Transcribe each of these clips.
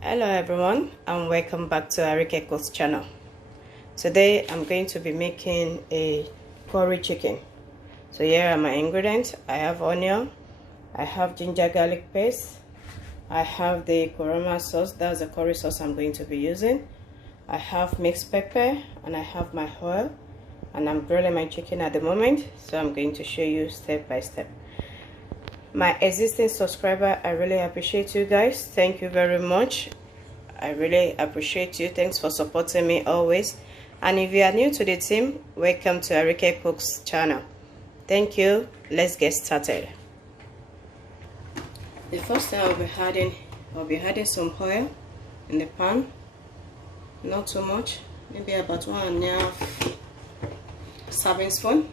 Hello everyone and welcome back to Arike Cooks channel. Today I'm going to be making a curry chicken. So here are my ingredients. I have onion, I have ginger garlic paste, I have the koroma sauce, that's the curry sauce I'm going to be using. I have mixed pepper and I have my oil, and I'm grilling my chicken at the moment, so I'm going to show you step by step. My existing subscriber, I really appreciate you guys. Thank you very much. I really appreciate you. Thanks for supporting me always. And if you are new to the team, welcome to Arike Cooks channel. Thank you. Let's get started. The first thing I'll be adding some oil in the pan. Not too much, maybe about 1.5 serving spoon.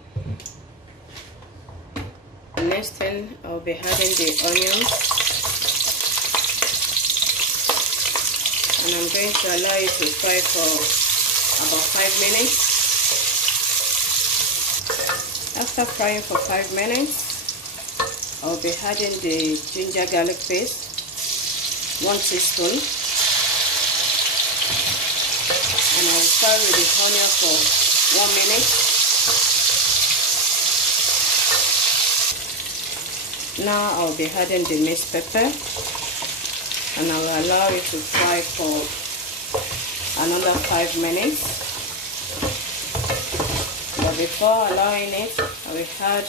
The next thing I'll be adding the onions, and I'm going to allow it to fry for about 5 minutes. After frying for 5 minutes, I'll be adding the ginger garlic paste, 1 teaspoon, and I'll fry with the onion for 1 minute. Now I'll be adding the mixed pepper, and I will allow it to fry for another 5 minutes. But before allowing it, I will add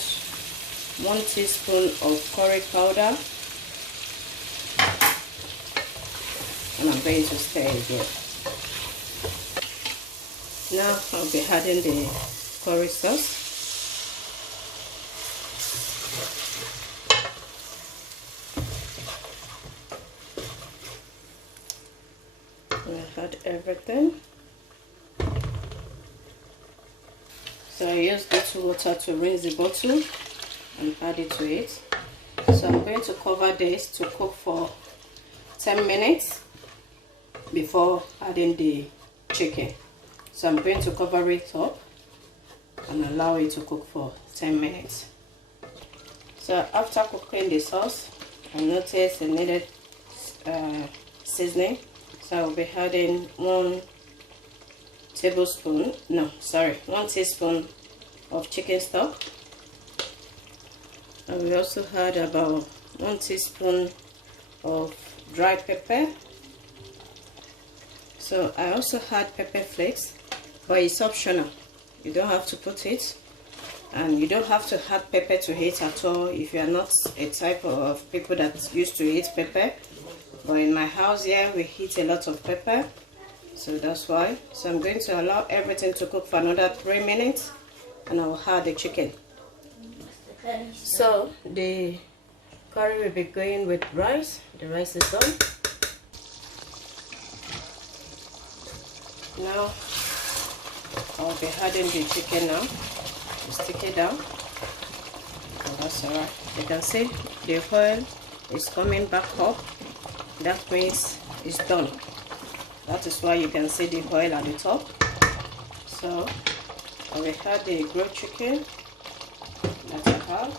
1 teaspoon of curry powder, and I'm going to stir again. Now I'll be adding the curry sauce. I add everything. So I used bottled water to rinse the bottle and add it to it. So I'm going to cover this to cook for 10 minutes before adding the chicken. So I'm going to cover it up and allow it to cook for 10 minutes. So after cooking the sauce, I noticed it needed seasoning. So I'll be adding 1 teaspoon of chicken stock. I will also add about 1 teaspoon of dry pepper. So I also add pepper flakes, but it's optional. You don't have to put it, and you don't have to add pepper to it at all if you are not a type of people that used to eat pepper. But in my house here, we eat a lot of pepper, so that's why. So I'm going to allow everything to cook for another 3 minutes, and I will add the chicken. So the curry will be going with rice. The rice is done. Now I'll be adding the chicken now. Stick it down. Oh, that's alright. You can see the oil is coming back up. That means it's done. That is why you can see the oil at the top. So I will add the grilled chicken that I have.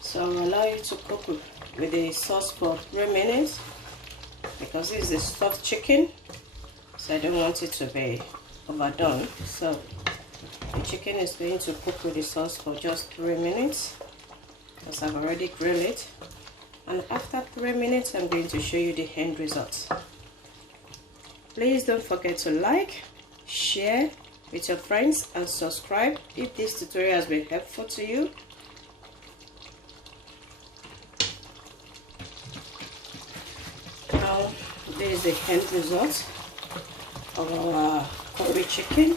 So I'll allow you to cook with the sauce for 3 minutes because this is a stuffed chicken. So I don't want it to be overdone. So the chicken is going to cook with the sauce for just 3 minutes because I've already grilled it. And after 3 minutes, I'm going to show you the end result. Please don't forget to like, share with your friends, and subscribe if this tutorial has been helpful to you. Now, this is the end result of our curry chicken.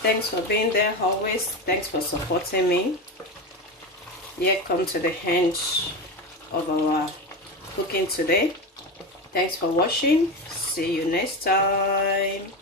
Thanks for being there always. Thanks for supporting me. Here come to the end of our cooking today. Thanks for watching. See you next time.